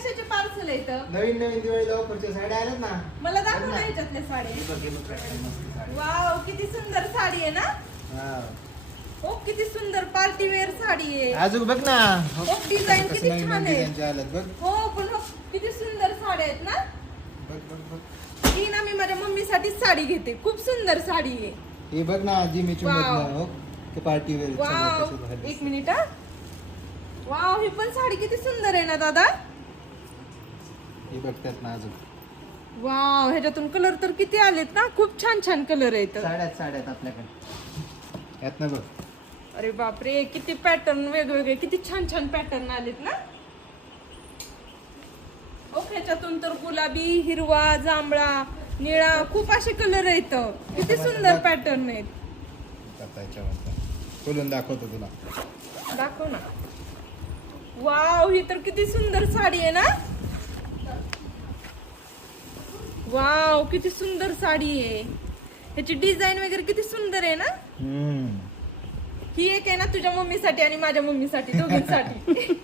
कशाचे पार्सल येत? नवीन नवीन दिवाळीला ऑफरच्या साड्या आल्यात ना. मला दाखव ना ह्याच्यातल्या साड्या. वाव किती सुंदर साडी आहे ना. हो किती सुंदर पार्टी वेअर साडी आहे. अजून बघ ना. हो डिझाईन किती छान आहे. बघ. हो पण किती सुंदर साड्या आहेत ना. बघ बघ बघ. ही ना मी माझ्या मम्मीसाठी साडी घेते. खूप सुंदर साडी आहे. हे बघ ना जी मी चुंबक हो ते पार्टी वेअर. वाव एक मिनिट हा. वाव ही पण साडी किती सुंदर आहे ना दादा. हे बघतात ना अजून. वाव ह्याच्यातून कलर तर किती आलेत ना. खूप छान छान कलर आहेत. साड्यात आपल्याकडे यात ना बघ. अरे बापरे किती पॅटर्न वेगवेगळे किती छान छान पॅटर्न आलेत ना. ह्याच्यातून तर गुलाबी हिरवा जांभळा निळा खूप असे कलर आहेत. किती सुंदर पॅटर्न आहेत. खोलून दाखवतो तुला. दाखव ना. वाव ही तर किती सुंदर साडी आहे ना. वाव किती सुंदर साडी आहे. ह्याची डिझाईन वगैरे किती सुंदर आहे ना. ही एक आहे ना तुझ्या मम्मीसाठी आणि माझ्या मम्मीसाठी दोघींसाठी.